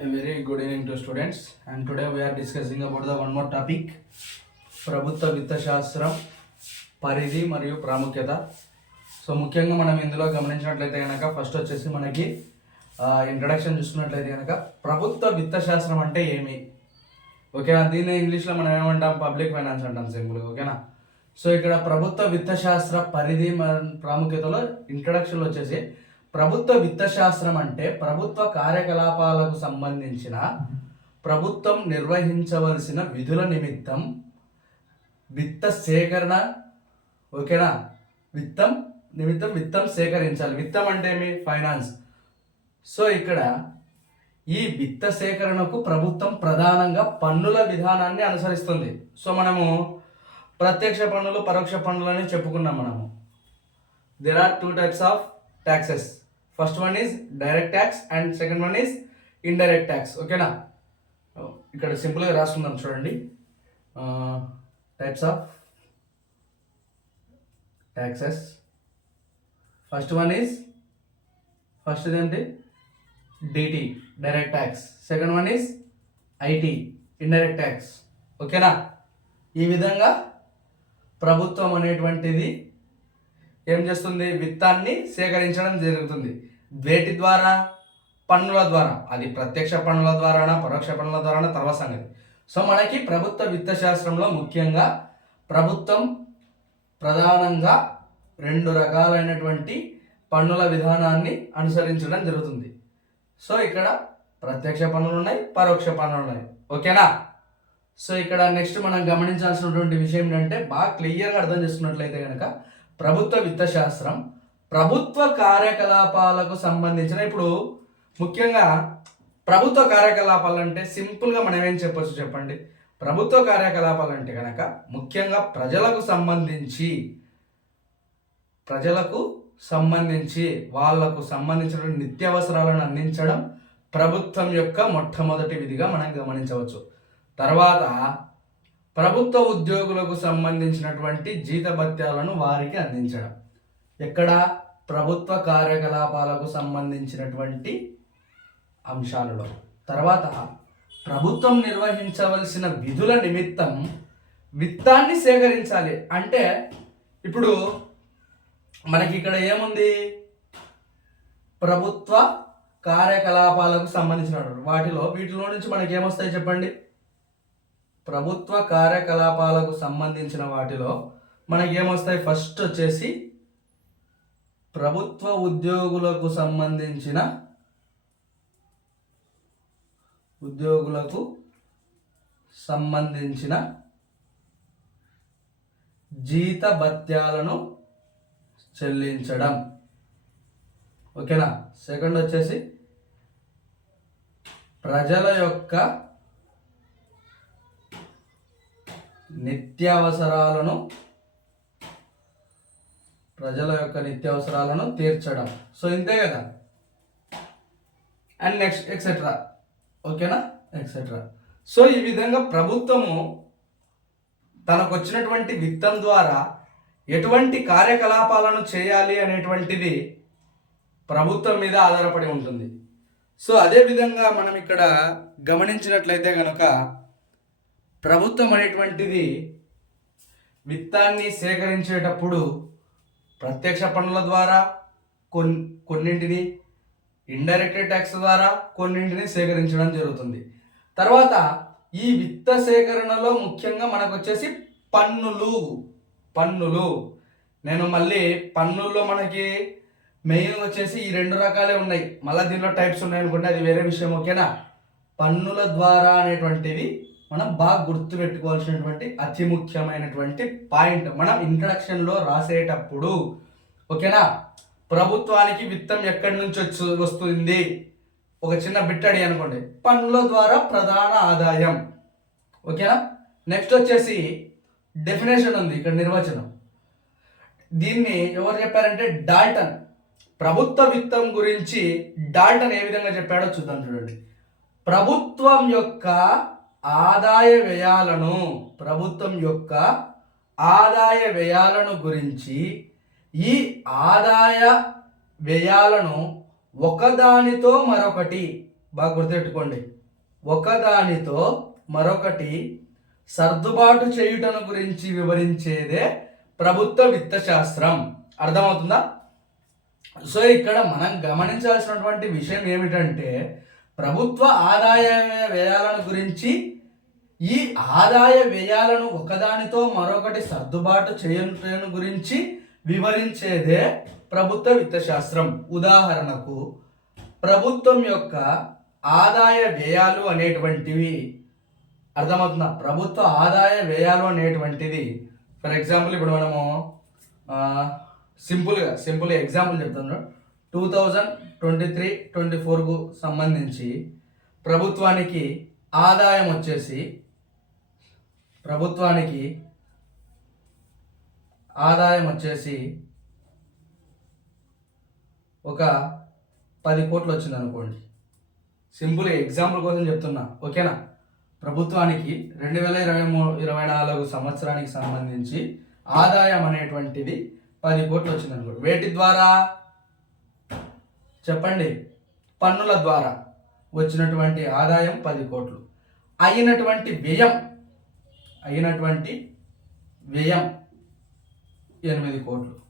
A very good evening to students. And today we are discussing about the one more topic ప్రభుత్వ విత్త శాస్త్రం పరిధి మరియు ప్రాముఖ్యత సో ముఖ్యంగా మనం ఇందులో గమనించినట్లయితే కనుక ఫస్ట్ వచ్చేసి మనకి ఇంట్రడక్షన్ చూసుకున్నట్లయితే కనుక ప్రభుత్వ విత్త శాస్త్రం అంటే ఏమి? ఓకేనా దీన్ని ఇంగ్లీష్లో మనం ఏమంటాం? పబ్లిక్ ఫైనాన్స్ అంటాం సింపుల్గా ఓకేనా సో ఇక్కడ ప్రభుత్వ విత్త శాస్త్ర పరిధి ప్రాముఖ్యతలో ఇంట్రడక్షన్లో వచ్చేసి ప్రభుత్వ విత్త శాస్త్రం అంటే ప్రభుత్వ కార్యకలాపాలకు సంబంధించిన ప్రభుత్వం నిర్వహించవలసిన విధుల నిమిత్తం విత్త సేకరణ ఓకేనా? విత్తం నిమిత్తం విత్తం సేకరించాలి. విత్తం అంటే ఏమి? ఫైనాన్స్. సో ఇక్కడ ఈ విత్త సేకరణకు ప్రభుత్వం ప్రధానంగా పన్నుల విధానాన్ని అనుసరిస్తుంది. సో మనము ప్రత్యక్ష పన్నులు పరోక్ష పన్నులు అని చెప్పుకున్నాం మనము. There are two types of taxes first one is direct tax and second one is indirect tax ఓకేనా ఇక్కడ సింపుల్గా రాసుకుందాం చూడండి. Types of taxes first one is first ఏంటి? DT direct tax second one is IT indirect tax ఓకేనా ఈ విధంగా ప్రభుత్వం అనేటువంటిది ఏం చేస్తుంది? విత్తాన్ని సేకరించడం జరుగుతుంది. వేటి ద్వారా? పన్నుల ద్వారా. అది ప్రత్యక్ష పన్నుల ద్వారానా? పరోక్ష పన్నుల ద్వారానా? తర్వాత సంగతి. సో మనకి ప్రభుత్వ విత్త శాస్త్రంలో ముఖ్యంగా ప్రభుత్వం ప్రధానంగా రెండు రకాలైనటువంటి పన్నుల విధానాన్ని అనుసరించడం జరుగుతుంది. సో ఇక్కడ ప్రత్యక్ష పన్నులు ఉన్నాయి పరోక్ష పన్నులు ఉన్నాయి. ఓకేనా? సో ఇక్కడ నెక్స్ట్ మనం గమనించాల్సినటువంటి విషయం ఏంటంటే బాగా క్లియర్గా అర్థం చేసుకున్నట్లయితే కనుక ప్రభుత్వ విత్త శాస్త్రం ప్రభుత్వ కార్యకలాపాలకు సంబంధించిన ఇప్పుడు ముఖ్యంగా ప్రభుత్వ కార్యకలాపాలు అంటే సింపుల్గా మనం ఏం చెప్పొచ్చు చెప్పండి? ప్రభుత్వ కార్యకలాపాలు అంటే కనుక ముఖ్యంగా ప్రజలకు సంబంధించి ప్రజలకు సంబంధించి వాళ్ళకు సంబంధించిన నిత్యావసరాలను అందించడం ప్రభుత్వం యొక్క మొట్టమొదటి విధిగా మనం గమనించవచ్చు. తర్వాత ప్రభుత్వ ఉద్యోగులకు సంబంధించినటువంటి జీతభత్యాలను వారికి అందించడం. ఎక్కడ? ప్రభుత్వ కార్యకలాపాలకు సంబంధించినటువంటి అంశాలలో. తర్వాత ప్రభుత్వం నిర్వహించవలసిన విధుల నిమిత్తం విత్తాన్ని సేకరించాలి. అంటే ఇప్పుడు మనకి ఇక్కడ ఏముంది? ప్రభుత్వ కార్యకలాపాలకు సంబంధించిన వాటిలో వీటిలో నుంచి మనకి ఏమొస్తాయి చెప్పండి? ప్రభుత్వ కార్యకలాపాలకు సంబంధించిన వాటిలో మనకి ఏమొస్తాయి ఫస్ట్ వచ్చేసి ప్రభుత్వ ఉద్యోగులకు సంబంధించిన ఉద్యోగులకు సంబంధించిన జీత భత్యాలను చెల్లించడం. ఓకేనా? సెకండ్ వచ్చేసి ప్రజల యొక్క నిత్యావసరాలను ప్రజల యొక్క నిత్యావసరాలను తీర్చడం. సో ఇంతే కదా? అండ్ నెక్స్ట్ ఎక్సెట్రా ఓకేనా ఎక్సెట్రా సో ఈ విధంగా ప్రభుత్వము తనకు వచ్చినటువంటి విత్తం ద్వారా ఎటువంటి కార్యకలాపాలను చేయాలి అనేటువంటిది ప్రభుత్వం మీద ఆధారపడి ఉంటుంది. సో అదే విధంగా మనం ఇక్కడ గమనించినట్లయితే కనుక ప్రభుత్వం అనేటువంటిది విత్తాన్ని సేకరించేటప్పుడు ప్రత్యక్ష పన్నుల ద్వారా కొన్ని కొన్నింటిని ఇండైరెక్ట్ ట్యాక్స్ ద్వారా కొన్నింటిని సేకరించడం జరుగుతుంది. తర్వాత ఈ విత్త సేకరణలో ముఖ్యంగా మనకు వచ్చేసి పన్నులు. పన్నులు. నేను మళ్ళీ పన్నుల్లో మనకి మెయిన్ వచ్చేసి ఈ రెండు రకాలే ఉన్నాయి. మళ్ళీ దీనిలో టైప్స్ ఉన్నాయి అనుకుంటే అది వేరే విషయం ఓకేనా? పన్నుల ద్వారా అనేటువంటిది మనం బాగా గుర్తు పెట్టుకోవాల్సినటువంటి అతి ముఖ్యమైనటువంటి పాయింట్. మనం ఇంట్రడక్షన్లో రాసేటప్పుడు ఓకేనా? ప్రభుత్వానికి విత్తం ఎక్కడి నుంచి వచ్చి వస్తుంది? ఒక చిన్న బిట్టడి అనుకోండి. పన్నుల ద్వారా ప్రధాన ఆదాయం. ఓకేనా? నెక్స్ట్ వచ్చేసి డెఫినేషన్ ఉంది ఇక్కడ నిర్వచనం. దీన్ని ఎవరు చెప్పారంటే డాల్టన్. ప్రభుత్వ విత్తం గురించి డాల్టన్ ఏ విధంగా చెప్పాడో చూద్దాం చూడండి. ప్రభుత్వం యొక్క ఆదాయ వ్యయాలను ప్రభుత్వం యొక్క ఆదాయ వ్యయాలను గురించి ఈ ఆదాయ వ్యయాలను ఒకదానితో మరొకటి బాగా గుర్తుపెట్టుకోండి. ఒకదానితో మరొకటి సర్దుబాటు చేయుటను గురించి వివరించేదే ప్రభుత్వ విత్త శాస్త్రం అర్థమవుతుందా? సో ఇక్కడ మనం గమనించాల్సినటువంటి విషయం ఏమిటంటే ప్రభుత్వ ఆదాయ వ్యయాలను గురించి ఈ ఆదాయ వ్యయాలను ఒకదానితో మరొకటి సర్దుబాటు చేయను గురించి వివరించేదే ప్రభుత్వ విత్తశాస్త్రం. ఉదాహరణకు ప్రభుత్వం యొక్క ఆదాయ వ్యయాలు అనేటువంటివి. అర్థమవుతుందా? ప్రభుత్వ ఆదాయ వ్యయాలు అనేటువంటిది. ఫర్ ఎగ్జాంపుల్ ఇప్పుడు మనము సింపుల్గా సింపుల్ ఎగ్జాంపుల్ చెప్తాను. Two thousand twenty three twenty ఫోర్కు సంబంధించి ప్రభుత్వానికి ఆదాయం వచ్చేసి ప్రభుత్వానికి ఆదాయం వచ్చేసి ఒక పది కోట్లు వచ్చింది అనుకోండి సింపుల్ ఎగ్జాంపుల్ కోసం చెప్తున్నా ఓకేనా? ప్రభుత్వానికి రెండు వేల ఇరవై మూడు ఇరవై నాలుగు సంవత్సరానికి సంబంధించి ఆదాయం అనేటువంటిది పది కోట్లు వచ్చింది అనుకోండి వేటి ద్వారా? చెప్పండి. పన్నుల ద్వారా వచ్చినటువంటి ఆదాయం పది కోట్లు. అయినటువంటి వ్యయం అయినటువంటి వ్యయం ఎనిమిది కోట్లు.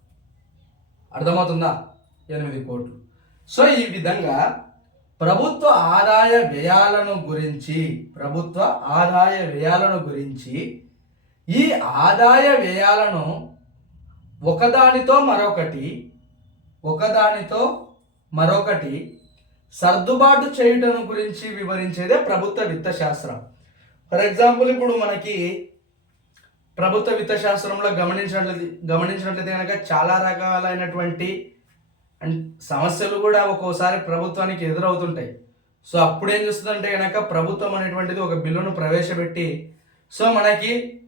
అర్థమవుతుందా? ఎనిమిది కోట్లు. సో ఈ విధంగా ప్రభుత్వ ఆదాయ వ్యయాలను గురించి ప్రభుత్వ ఆదాయ వ్యయాలను గురించి ఈ ఆదాయ వ్యయాలను ఒకదానితో మరొకటి ఒకదానితో మరొకటి సర్దుబాటు చేయుటను గురించి వివరించేదే ప్రభుత్వ విత్త శాస్త్రం ఫర్ ఎగ్జాంపుల్ ఇప్పుడు మనకి ప్రభుత్వ విత్త శాస్త్రంలో గమనించినట్లయితే గమనించినట్లయితే కనుక చాలా రకాలైనటువంటి అండ్ సమస్యలు కూడా ఒక్కోసారి ప్రభుత్వానికి ఎదురవుతుంటాయి. సో అప్పుడు ఏం చేస్తుందంటే కనుక ప్రభుత్వం అనేటువంటిది ఒక బిల్లును ప్రవేశపెట్టి సో మనకి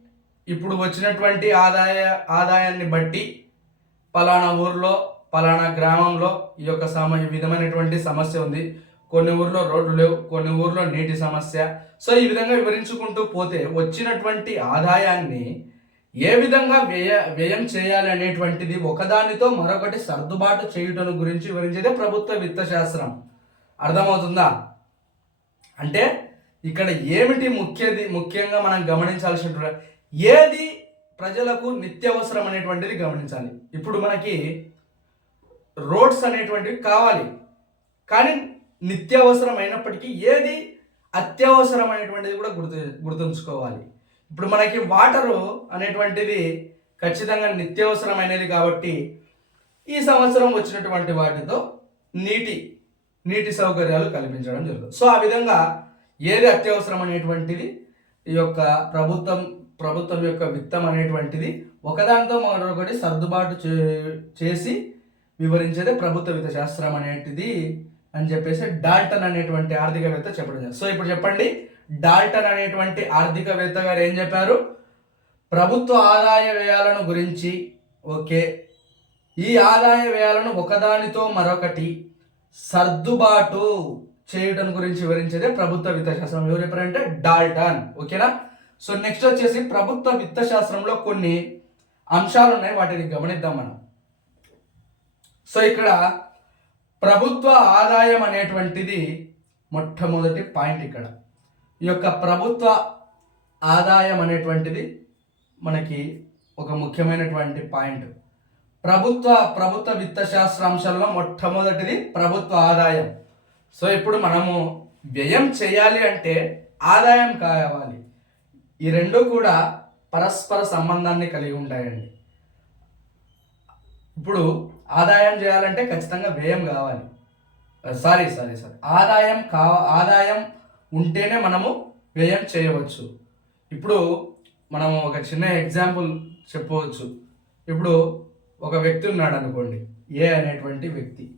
ఇప్పుడు వచ్చినటువంటి ఆదాయ ఆదాయాన్ని బట్టి పలానా ఊర్లో పలానా గ్రామంలో ఈ యొక్క సమ ఈ విధమైనటువంటి సమస్య ఉంది. కొన్ని ఊర్లో రోడ్లు లేవు కొన్ని ఊర్లో నీటి సమస్య. సో ఈ విధంగా వివరించుకుంటూ పోతే వచ్చినటువంటి ఆదాయాన్ని ఏ విధంగా వ్యయ వ్యయం చేయాలి అనేటువంటిది ఒకదానితో మరొకటి సర్దుబాటు చేయుటను గురించి వివరించేదే ప్రభుత్వ విత్త శాస్త్రం అర్థమవుతుందా? అంటే ఇక్కడ ఏమిటి ముఖ్యది ముఖ్యంగా మనం గమనించాల్సిన ఏది ప్రజలకు నిత్యవసరం అనేటువంటిది గమనించాలి. ఇప్పుడు మనకి రోడ్స్ అనేటువంటివి కావాలి. కానీ నిత్యావసరం అయినప్పటికీ ఏది అత్యవసరమైనటువంటిది కూడా గుర్తు గుర్తుంచుకోవాలి. ఇప్పుడు మనకి వాటరు అనేటువంటిది ఖచ్చితంగా నిత్యావసరమైనది కాబట్టి ఈ సంవత్సరం వచ్చినటువంటి వాటితో నీటి నీటి సౌకర్యాలు కల్పించడం జరుగుతుంది. సో ఆ విధంగా ఏది అత్యవసరం అనేటువంటిది ఈ యొక్క ప్రభుత్వం ప్రభుత్వం యొక్క విత్తం అనేటువంటిది ఒకదానితో మరొకటి సర్దుబాటు చే చేసి వివరించేదే ప్రభుత్వవేత్త శాస్త్రం అనేటిది అని చెప్పేసి డాల్టన్ అనేటువంటి ఆర్థికవేత్త చెప్పడం సో ఇప్పుడు చెప్పండి. డాల్టన్ అనేటువంటి ఆర్థికవేత్త గారు ఏం చెప్పారు? ప్రభుత్వ ఆదాయ వ్యయాలను గురించి ఓకే. ఈ ఆదాయ వ్యయాలను ఒకదానితో మరొకటి సర్దుబాటు చేయడం గురించి వివరించేదే ప్రభుత్వ విత్త శాస్త్రం. ఎవరు చెప్పారంటే? డాల్టన్. ఓకేనా? సో నెక్స్ట్ వచ్చేసి ప్రభుత్వ విత్త శాస్త్రంలో కొన్ని అంశాలు ఉన్నాయి వాటిని గమనిద్దాం మనం. సో ఇక్కడ ప్రభుత్వ ఆదాయం అనేటువంటిది మొట్టమొదటి పాయింట్ ఇక్కడ. ఈ యొక్క ప్రభుత్వ ఆదాయం అనేటువంటిది మనకి ఒక ముఖ్యమైనటువంటి పాయింట్. ప్రభుత్వ ప్రభుత్వ విత్త శాస్త్ర మొట్టమొదటిది ప్రభుత్వ ఆదాయం. సో ఇప్పుడు మనము వ్యయం చేయాలి అంటే ఆదాయం కావాలి. ఈ రెండు కూడా పరస్పర సంబంధాన్ని కలిగి ఉంటాయండి. ఇప్పుడు ఆదాయం చేయాలంటే ఖచ్చితంగా వ్యయం కావాలి. Sorry sorry sorry. ఆదాయం కా ఆదాయం ఉంటేనే మనము వ్యయం చేయవచ్చు. ఇప్పుడు మనము ఒక చిన్న ఎగ్జాంపుల్ చెప్పవచ్చు. ఇప్పుడు ఒక వ్యక్తి ఉన్నాడు అనుకోండి. ఏ అనేటువంటి వ్యక్తి?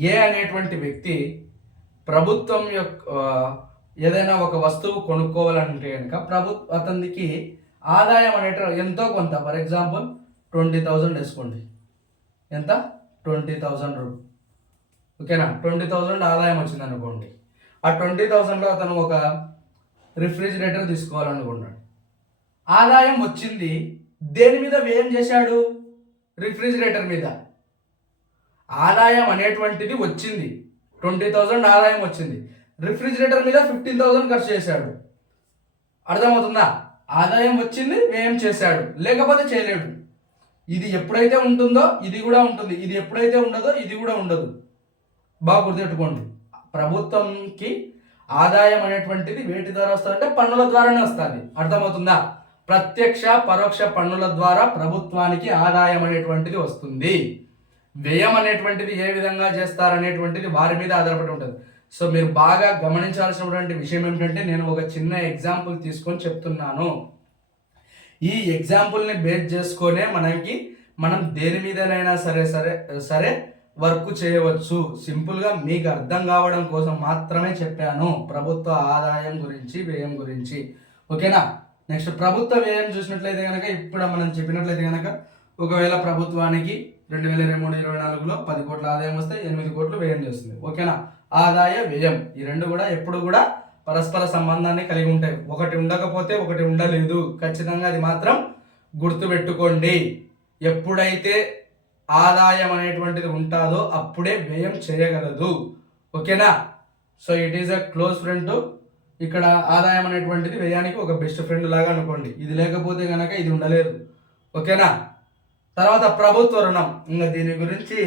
ఏ అనేటువంటి వ్యక్తి ప్రభుత్వం యొక్క ఏదైనా ఒక వస్తువు కొనుక్కోవాలంటే కనుక ప్రభు అతనికి ఆదాయం అనేట ఎంతో కొంత. ఫర్ ఎగ్జాంపుల్ ట్వంటీ థౌజండ్ వేసుకోండి. ఎంత? ట్వంటీ థౌజండ్ రూ ఓకేనా? ట్వంటీ థౌజండ్ ఆదాయం వచ్చింది అనుకోండి. ఆ ట్వంటీ థౌజండ్లో అతను ఒక రిఫ్రిజిరేటర్ తీసుకోవాలనుకున్నాడు ఆదాయం వచ్చింది. దేని మీద? వ్యయం చేశాడు? రిఫ్రిజిరేటర్ మీద. ఆదాయం అనేటువంటిది వచ్చింది. ట్వంటీ థౌజండ్ ఆదాయం వచ్చింది. రిఫ్రిజిరేటర్ మీద ఫిఫ్టీన్ థౌజండ్ ఖర్చు చేశాడు. అర్థమవుతుందా? ఆదాయం వచ్చింది వ్యయం చేశాడు? లేకపోతే చేయలేడు. ఇది ఎప్పుడైతే ఉంటుందో ఇది కూడా ఉంటుంది. ఇది ఎప్పుడైతే ఉండదో ఇది కూడా ఉండదు. బాగా గుర్తుపెట్టుకోండి. ప్రభుత్వంకి ఆదాయం అనేటువంటిది వేటి ద్వారా వస్తుందంటే పన్నుల ద్వారానే వస్తుంది. అర్థమవుతుందా? ప్రత్యక్ష పరోక్ష పన్నుల ద్వారా ప్రభుత్వానికి ఆదాయం అనేటువంటిది వస్తుంది. వ్యయం అనేటువంటిది ఏ విధంగా చేస్తారనేటువంటిది వారి మీద ఆధారపడి ఉంటుంది. సో మీరు బాగా గమనించాల్సినటువంటి విషయం ఏమిటంటే నేను ఒక చిన్న ఎగ్జాంపుల్ తీసుకొని చెప్తున్నాను. ఈ ఎగ్జాంపుల్ని బేస్ చేసుకొనే మనకి మనం దేని మీదనైనా సరే సరే సరే వర్క్ చేయవచ్చు. సింపుల్గా మీకు అర్థం కావడం కోసం మాత్రమే చెప్పాను. ప్రభుత్వ ఆదాయం గురించి వ్యయం గురించి. ఓకేనా నెక్స్ట్ ప్రభుత్వ వ్యయం చూసినట్లయితే కనుక ఇప్పుడు మనం చెప్పినట్లయితే కనుక ఒకవేళ ప్రభుత్వానికి రెండు వేల ఇరవై మూడు ఇరవై నాలుగులో పది కోట్ల ఆదాయం వస్తే ఎనిమిది కోట్లు వ్యయం చేస్తుంది. ఓకేనా ఆదాయ వ్యయం. ఈ రెండు కూడా ఎప్పుడు కూడా పరస్పర సంబంధాన్ని కలిగి ఉంటాయి. ఒకటి ఉండకపోతే ఒకటి ఉండలేదు. ఖచ్చితంగా అది మాత్రం గుర్తుపెట్టుకోండి. ఎప్పుడైతే ఆదాయం అనేటువంటిది ఉంటుందో అప్పుడే వ్యయం చేయగలదు. ఓకేనా? So it is a close friend ఇక్కడ ఆదాయం అనేటువంటిది వ్యయానికి ఒక బెస్ట్ ఫ్రెండ్ లాగా అనుకోండి. ఇది లేకపోతే కనుక ఇది ఉండలేదు. ఓకేనా? తర్వాత ప్రభుత్వ రుణం. ఇంకా దీని గురించి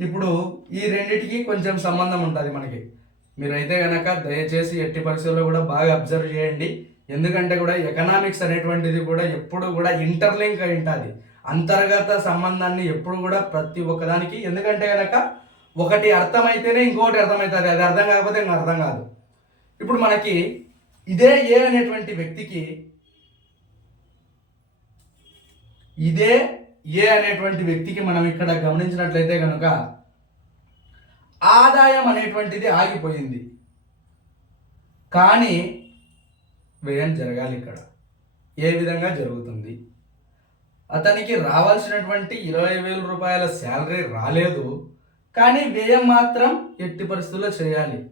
ఇప్పుడు ఈ రెండిటికి కొంచెం సంబంధం ఉంటుంది మనకి. మీరైతే కనుక దయచేసి ఎట్టి పరిస్థితుల్లో కూడా బాగా అబ్జర్వ్ చేయండి. ఎందుకంటే కూడా ఎకనామిక్స్ అనేటువంటిది కూడా ఎప్పుడు కూడా ఇంటర్లింక్ అయి ఉంటుంది. అంతర్గత సంబంధాన్ని ఎప్పుడు కూడా ప్రతి ఒక్కదానికి ఎందుకంటే కనుక ఒకటి అర్థమైతేనే ఇంకొకటి అర్థమవుతుంది అది అర్థం కాకపోతే ఇంకా అర్థం కాదు. ఇప్పుడు మనకి ఇదే ఏ అనేటువంటి వ్యక్తికి ఇదే ఏ అనేటువంటి వ్యక్తికి మనం ఇక్కడ గమనించినట్లయితే కనుక ఆదాయం అనేటువంటిది ఆగిపోయింది. కానీ వ్యయం జరగాలి ఇక్కడ. ఏ విధంగా జరుగుతుంది? అతనికి రావాల్సినటువంటి ఇరవై వేల రూపాయల శాలరీ రాలేదు. కానీ వ్యయం మాత్రం ఎట్టి పరిస్థితుల్లో చేయాలి.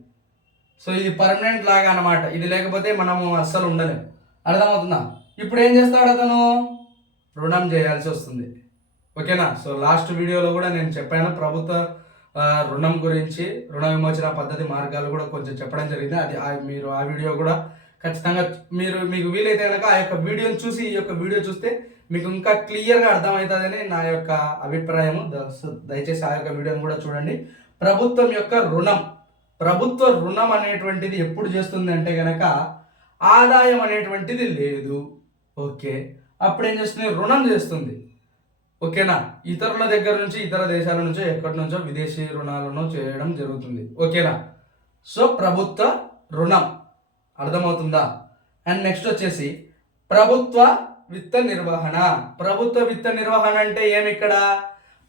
సో ఇది పర్మనెంట్ లాగా అన్నమాట. ఇది లేకపోతే మనము అస్సలు ఉండలేం. అర్థమవుతుందా? ఇప్పుడు ఏం చేస్తాడు అతను? రుణం చేయాల్సి వస్తుంది. ఓకేనా? సో లాస్ట్ వీడియోలో కూడా నేను చెప్పాను ప్రభుత్వ రుణం గురించి రుణ విమోచన పద్ధతి మార్గాలు కూడా కొంచెం చెప్పడం జరిగింది. అది మీరు ఆ వీడియో కూడా ఖచ్చితంగా మీరు మీకు వీలైతే కనుక ఆ యొక్క వీడియోని చూసి ఈ యొక్క వీడియో చూస్తే మీకు ఇంకా క్లియర్గా అర్థమవుతుందని నా యొక్క అభిప్రాయము. దయచేసి ఆ యొక్క వీడియోని కూడా చూడండి. ప్రభుత్వం యొక్క రుణం ప్రభుత్వ రుణం అనేటువంటిది ఎప్పుడు చేస్తుంది అంటే కనుక ఆదాయం అనేటువంటిది లేదు. ఓకే. అప్పుడు ఏం చేస్తుంది? రుణం చేస్తుంది. ఓకేనా? ఇతరుల దగ్గర నుంచి ఇతర దేశాల నుంచో ఎక్కడి నుంచో విదేశీ రుణాలను చేయడం జరుగుతుంది. ఓకేనా? సో ప్రభుత్వ రుణం. అర్థమవుతుందా? అండ్ నెక్స్ట్ వచ్చేసి ప్రభుత్వ విత్త నిర్వహణ. ప్రభుత్వ విత్త నిర్వహణ అంటే ఏమి ఇక్కడ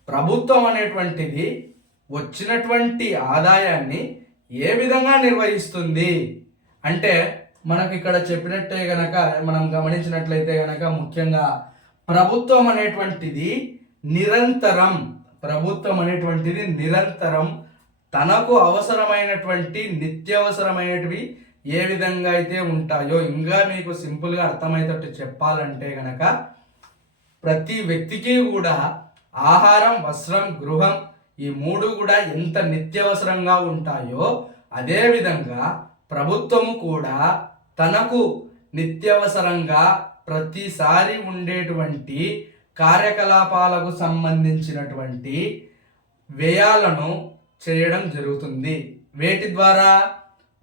ప్రభుత్వం అనేటువంటిది వచ్చినటువంటి ఆదాయాన్ని ఏ విధంగా నిర్వహిస్తుంది? అంటే మనకి ఇక్కడ చెప్పినట్టే గనక మనం గమనించినట్లయితే గనక ముఖ్యంగా ప్రభుత్వం అనేటువంటిది నిరంతరం ప్రభుత్వం అనేటువంటిది నిరంతరం. తనకు అవసరమైనటువంటి నిత్యవసరమైనటివి ఏ విధంగా అయితే ఉంటాయో ఇంకా మీకు సింపుల్గా అర్థమయ్యేటట్టు చెప్పాలంటే గనక ప్రతి వ్యక్తికి కూడా ఆహారం వస్త్రం గృహం ఈ మూడు కూడా ఎంత నిత్యవసరంగా ఉంటాయో అదేవిధంగా ప్రభుత్వము కూడా తనకు నిత్యవసరంగా ప్రతిసారి ఉండేటువంటి కార్యకలాపాలకు సంబంధించినటువంటి వ్యయాలను చేయడం జరుగుతుంది. వేటి ద్వారా?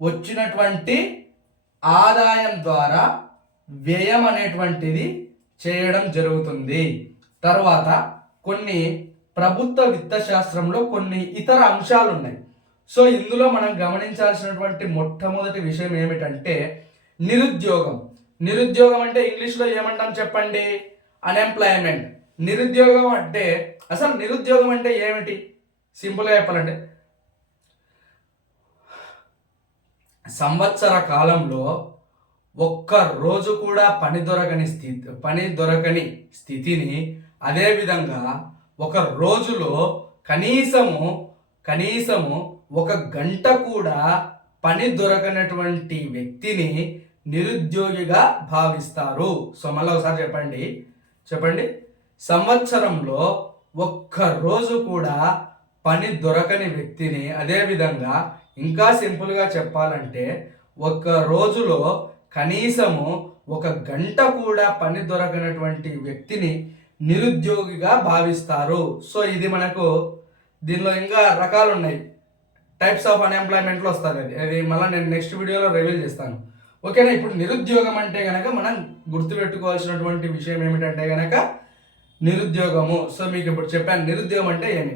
వచ్చినటువంటి ఆదాయం ద్వారా వ్యయం అనేటువంటిది చేయడం జరుగుతుంది. తర్వాత కొన్ని ప్రభుత్వ విత్త శాస్త్రంలో కొన్ని ఇతర అంశాలు ఉన్నాయి సో ఇందులో మనం గమనించాల్సినటువంటి మొట్టమొదటి విషయం ఏమిటంటే నిరుద్యోగం. నిరుద్యోగం అంటే ఇంగ్లీష్లో ఏమంటాం చెప్పండి? అన్ఎంప్లాయ్మెంట్ నిరుద్యోగం అంటే అసలు నిరుద్యోగం అంటే ఏమిటి? సింపుల్గా చెప్పాలంటే సంవత్సర కాలంలో ఒక్క రోజు కూడా పని దొరకని స్థితి పని దొరకని స్థితిని అదేవిధంగా ఒక రోజులో కనీసము కనీసము ఒక గంట కూడా పని దొరకనటువంటి వ్యక్తిని నిరుద్యోగిగా భావిస్తారు. సో మళ్ళీ ఒకసారి చెప్పండి. చెప్పండి. సంవత్సరంలో ఒక్క రోజు కూడా పని దొరకని వ్యక్తిని అదేవిధంగా ఇంకా సింపుల్గా చెప్పాలంటే ఒక్క రోజులో కనీసము ఒక గంట కూడా పని దొరకనటువంటి వ్యక్తిని నిరుద్యోగిగా భావిస్తారు. సో ఇది మనకు దీనిలో ఇంకా రకాలు ఉన్నాయి టైప్స్ ఆఫ్ అన్ఎంప్లాయ్మెంట్లో వస్తుంది అది అది మళ్ళీ నేను నెక్స్ట్ వీడియోలో రివీల్ చేస్తాను. ఓకేనా? ఇప్పుడు నిరుద్యోగం అంటే కనుక మనం గుర్తుపెట్టుకోవాల్సినటువంటి విషయం ఏమిటంటే కనుక నిరుద్యోగము. సో మీకు ఇప్పుడు చెప్పాను నిరుద్యోగం అంటే ఏమి?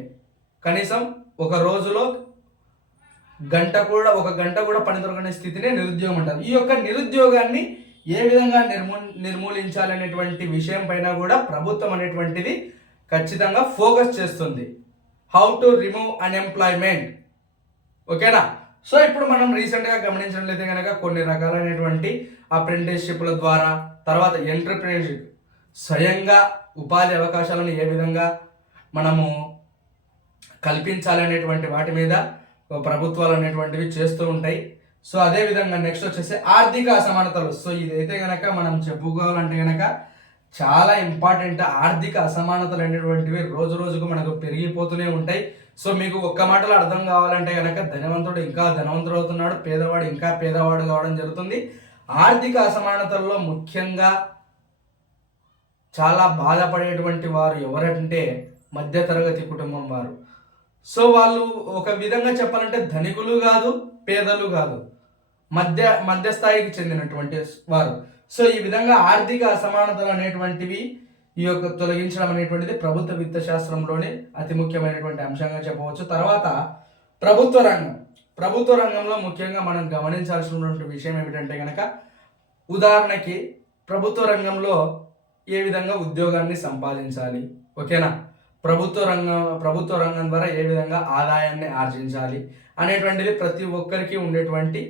కనీసం ఒక రోజులో గంట కూడా ఒక గంట కూడా పని దొరకని స్థితినే నిరుద్యోగం అంటారు. ఈ యొక్క నిరుద్యోగాన్ని ఏ విధంగా నిర్మూ నిర్మూలించాలనేటువంటి విషయం పైన కూడా ప్రభుత్వం అనేటువంటిది ఖచ్చితంగా ఫోకస్ చేస్తుంది. హౌ టు రిమూవ్ అన్ఎంప్లాయ్మెంట్ ఓకేనా? సో ఇప్పుడు మనం రీసెంట్గా గమనించినట్లయితే కనుక కొన్ని రకాలైనటువంటి అప్రెంటిస్షిప్ల ద్వారా తర్వాత ఎంటర్ప్రినర్షిప్ స్వయంగా ఉపాధి అవకాశాలను ఏ విధంగా మనము కల్పించాలనేటువంటి వాటి మీద ప్రభుత్వాలు అనేటువంటివి చేస్తూ ఉంటాయి. సో అదే విధంగా నెక్స్ట్ వచ్చేసి ఆర్థిక అసమానతలు. సో ఇదైతే కనుక మనం చెప్పుకోవాలంటే కనుక చాలా ఇంపార్టెంట్ ఆర్థిక అసమానతలు అనేటువంటివి రోజు రోజుకు మనకు పెరిగిపోతూనే ఉంటాయి. సో మీకు ఒక్క మాటలో అర్థం కావాలంటే కనుక ధనవంతుడు ఇంకా ధనవంతుడు అవుతున్నాడు పేదవాడు ఇంకా పేదవాడు కావడం జరుగుతుంది. ఆర్థిక అసమానతల్లో ముఖ్యంగా చాలా బాధపడేటువంటి వారు ఎవరంటే మధ్యతరగతి కుటుంబం వారు. సో వాళ్ళు ఒక విధంగా చెప్పాలంటే ధనికులు కాదు పేదలు కాదు మధ్య మధ్యస్థాయికి చెందినటువంటి వారు. సో ఈ విధంగా ఆర్థిక అసమానతలు అనేటువంటివి ఈ యొక్క తొలగించడం అనేటువంటిది ప్రభుత్వ విత్త శాస్త్రంలోనే అతి ముఖ్యమైనటువంటి అంశంగా చెప్పవచ్చు. తర్వాత ప్రభుత్వ రంగం. ప్రభుత్వ రంగంలో ముఖ్యంగా మనం గమనించాల్సినటువంటి విషయం ఏమిటంటే కనుక ఉదాహరణకి ప్రభుత్వ రంగంలో ఏ విధంగా ఉద్యోగాన్ని సంపాదించాలి? ఓకేనా? ప్రభుత్వ రంగం ప్రభుత్వ రంగం ద్వారా ఏ విధంగా ఆదాయాన్ని ఆర్జించాలి అనేటువంటిది ప్రతి ఒక్కరికి ఉండేటువంటి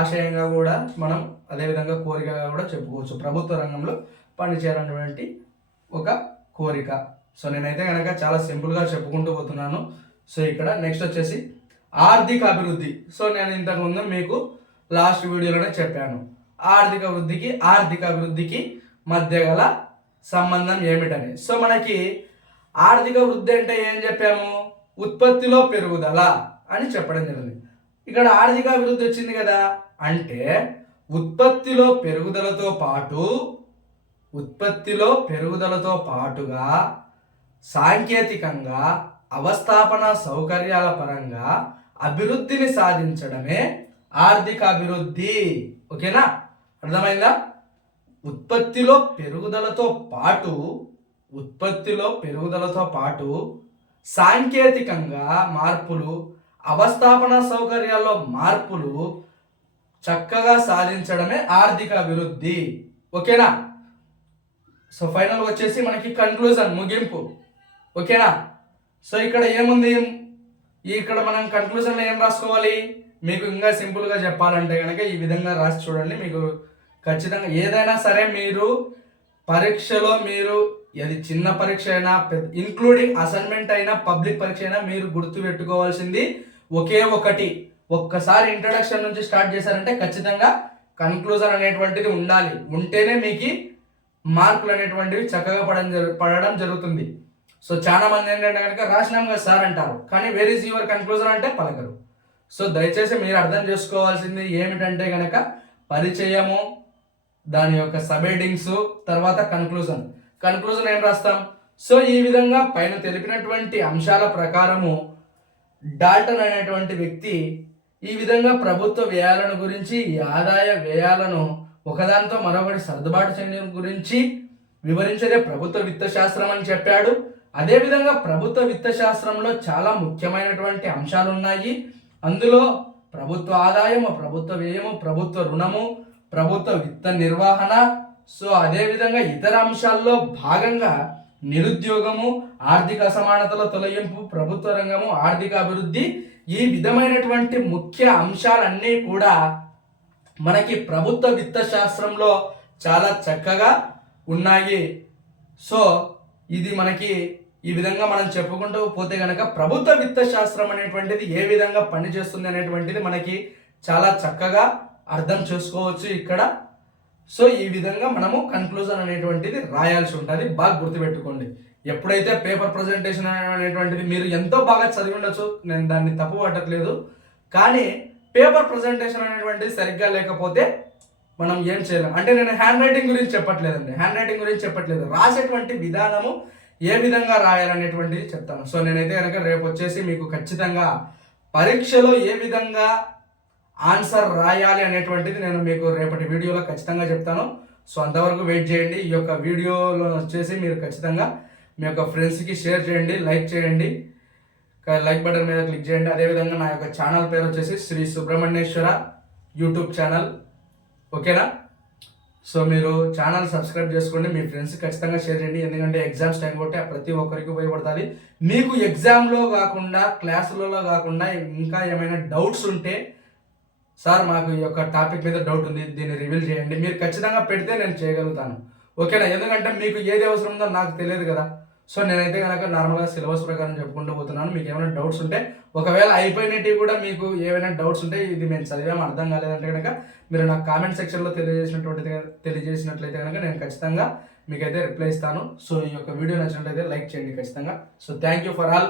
ఆశయంగా కూడా మనం అదేవిధంగా కోరికగా కూడా చెప్పుకోవచ్చు. ప్రభుత్వ రంగంలో పనిచేయాలనేటువంటి ఒక కోరిక. సో నేనైతే కనుక చాలా సింపుల్గా చెప్పుకుంటూ పోతున్నాను. సో ఇక్కడ నెక్స్ట్ వచ్చేసి ఆర్థిక అభివృద్ధి. సో నేను ఇంతకుముందు మీకు లాస్ట్ వీడియోలోనే చెప్పాను. ఆర్థిక వృద్ధికి ఆర్థిక అభివృద్ధికి మధ్య గల సంబంధం ఏమిటని. సో మనకి ఆర్థిక వృద్ధి అంటే ఏం చెప్పాము? ఉత్పత్తిలో పెరుగుదల అని చెప్పడం జరిగింది. ఇక్కడ ఆర్థిక అభివృద్ధి వచ్చింది కదా? అంటే ఉత్పత్తిలో పెరుగుదలతో పాటు ఉత్పత్తిలో పెరుగుదలతో పాటుగా సాంకేతికంగా అవస్థాపన సౌకర్యాల పరంగా అభివృద్ధిని సాధించడమే ఆర్థిక అభివృద్ధి ఓకేనా? అర్థమైందా? ఉత్పత్తిలో పెరుగుదలతో పాటు ఉత్పత్తిలో పెరుగుదలతో పాటు సాంకేతికంగా మార్పులు అవస్థాపన సౌకర్యాల్లో మార్పులు చక్కగా సాధించడమే ఆర్థిక అభివృద్ధి ఓకేనా? సో ఫైనల్ వచ్చేసి మనకి కన్క్లూజన్ ముగింపు. ఓకేనా? సో ఇక్కడ ఏముంది? ఇక్కడ మనం కంక్లూజన్లో ఏం రాసుకోవాలి? మీకు ఇంకా సింపుల్గా చెప్పాలంటే కనుక ఈ విధంగా రాసి చూడండి. మీకు ఖచ్చితంగా ఏదైనా సరే మీరు పరీక్షలో మీరు అది చిన్న పరీక్ష అయినా ఇంక్లూడింగ్ అసైన్మెంట్ అయినా పబ్లిక్ పరీక్ష అయినా మీరు గుర్తు పెట్టుకోవాల్సింది ఒకే ఒకటి. ఒక్కసారి ఇంట్రడక్షన్ నుంచి స్టార్ట్ చేశారంటే ఖచ్చితంగా కన్క్లూజన్ అనేటువంటిది ఉండాలి. ఉంటేనే మీకు మార్కులు అనేటువంటివి చక్కగా పడడం పడడం జరుగుతుంది. సో చాలా మంది ఏంటంటే కనుక రాసినాం కదా సార్ అంటారు. కానీ వేర్ ఈజ్ యువర్ కన్క్లూజన్ అంటే పలకరు. సో దయచేసి మీరు అర్థం చేసుకోవాల్సింది ఏమిటంటే కనుక పరిచయము దాని యొక్క సబెడింగ్స్ తర్వాత కన్క్లూజన్ కన్క్లూజన్ ఏం రాస్తాం? సో ఈ విధంగా పైన తెలిపినటువంటి అంశాల ప్రకారము డాల్టన్ అనేటువంటి వ్యక్తి ఈ విధంగా ప్రభుత్వ వ్యయాలను గురించి ఆదాయ వ్యయాలను ఒకదానితో మరొకటి సర్దుబాటు చేయడం గురించి వివరించదే ప్రభుత్వ విత్త శాస్త్రం అని చెప్పాడు. అదేవిధంగా ప్రభుత్వ విత్త శాస్త్రంలో చాలా ముఖ్యమైనటువంటి అంశాలు ఉన్నాయి అందులో ప్రభుత్వ ఆదాయము ప్రభుత్వ వ్యయము ప్రభుత్వ రుణము ప్రభుత్వ విత్త నిర్వహణ సో అదేవిధంగా ఇతర అంశాల్లో భాగంగా నిరుద్యోగము ఆర్థిక అసమానతల తొలగింపు ప్రభుత్వ రంగము ఆర్థిక అభివృద్ధి ఈ విధమైనటువంటి ముఖ్య అంశాలన్నీ కూడా మనకి ప్రభుత్వ విత్త శాస్త్రంలో చాలా చక్కగా ఉన్నాయి. సో ఇది మనకి ఈ విధంగా మనం చెప్పుకుంటూ పోతే కనుక ప్రభుత్వ విత్త శాస్త్రం అనేటువంటిది ఏ విధంగా పనిచేస్తుంది అనేటువంటిది మనకి చాలా చక్కగా అర్థం చేసుకోవచ్చు ఇక్కడ. సో ఈ విధంగా మనము కన్క్లూజన్ అనేటువంటిది రాయాల్సి ఉంటుంది. బాగా గుర్తుపెట్టుకోండి. ఎప్పుడైతే పేపర్ ప్రజెంటేషన్ అనేటువంటిది మీరు ఎంతో బాగా చదివి ఉండొచ్చు నేను దాన్ని తప్పు పట్టట్లేదు. కానీ పేపర్ ప్రజెంటేషన్ అనేటువంటిది సరిగ్గా లేకపోతే మనం ఏం చేయలేం. అంటే నేను హ్యాండ్ రైటింగ్ గురించి చెప్పట్లేదండి. హ్యాండ్ రైటింగ్ గురించి చెప్పట్లేదు. రాసేటువంటి విధానము ఏ విధంగా రాయాలనేటువంటిది చెప్తాను. సో నేనైతే కనుక రేపు వచ్చేసి మీకు ఖచ్చితంగా పరీక్షలో ఏ విధంగా ఆన్సర్ రాయాలి అనేటువంటిది నేను మీకు రేపటి వీడియోలో ఖచ్చితంగా చెప్తాను. సో అంతవరకు వెయిట్ చేయండి. ఈ యొక్క వీడియోలో వచ్చేసి మీరు ఖచ్చితంగా మీ యొక్క ఫ్రెండ్స్కి షేర్ చేయండి లైక్ చేయండి. లైక్ బటన్ మీద క్లిక్ చేయండి. అదేవిధంగా నా యొక్క ఛానల్ పేరు వచ్చేసి శ్రీ సుబ్రహ్మణ్యేశ్వర యూట్యూబ్ ఛానల్. ఓకేనా? సో మీరు ఛానల్ సబ్స్క్రైబ్ చేసుకోండి. మీ ఫ్రెండ్స్ ఖచ్చితంగా షేర్ చేయండి. ఎందుకంటే ఎగ్జామ్స్ టైం కొట్టే ప్రతి ఒక్కరికి ఉపయోగపడుతుంది. మీకు ఎగ్జామ్లో కాకుండా క్లాసులలో కాకుండా ఇంకా ఏమైనా డౌట్స్ ఉంటే సార్ మాకు ఈ యొక్క టాపిక్ మీద డౌట్ ఉంది. దీన్ని రివీల్ చేయండి. మీరు ఖచ్చితంగా పెడితే నేను చేయగలుగుతాను. ఓకేనా? ఎందుకంటే మీకు ఏది అవసరం ఉందో నాకు తెలియదు కదా. సో నేనైతే కనుక నార్మల్గా సిలబస్ ప్రకారం చెప్పుకుంటూ పోతున్నాను. మీకు ఏమైనా డౌట్స్ ఉంటే ఒకవేళ అయిపోయినట్టు కూడా మీకు ఏమైనా డౌట్స్ ఉంటే ఇది మేము చదివాము అర్థం కాలేదంటే కనుక మీరు నాకు కామెంట్ సెక్షన్లో తెలియజేసినటువంటి తెలియజేసినట్లయితే కనుక నేను ఖచ్చితంగా మీకైతే రిప్లై ఇస్తాను. సో ఈ యొక్క వీడియో నచ్చినట్లయితే లైక్ చేయండి ఖచ్చితంగా. So thank you for all